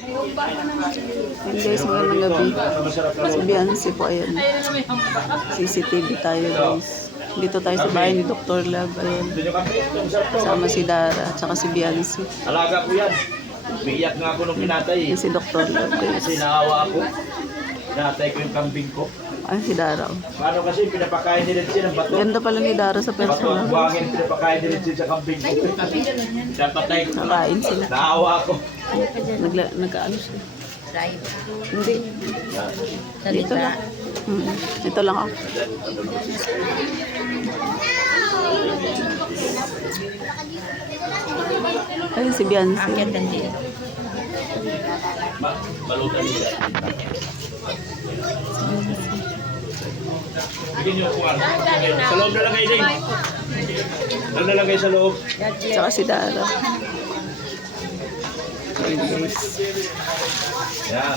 Ayan guys, magandang gabi. Si Beyonce po, ayan. CCTV tayo guys. Dito tayo sa bahay ni Dr. Love, ayan. Kasama si Dara, at saka si Beyonce. Alaga ko yan. Biyak nga ako nung pinatay. Ayan si Dr. Love guys. Kasi naawa ako. Pinatay ko yung kambing ko. Ay, si Dara. Oh. Paano kasi pinapakain ni Ritzy ng bato? Ganda pala ni Dara sa Bato at personal. buhangin pinapakain ni Ritzy sa kambing ko. Pinapatay ko. Nakain sila. Naawa ako. Nagkaano siya. Live. Hindi. Dito lang. Dito lang ako. Ayun si Beyonce. Akyat din dito. Balutan nila. Bigyan niyo ako ano. Sa loob na lang kayo din. Doon na lang kayo sa loob. Saka si Dara. Ayun guys. Yan.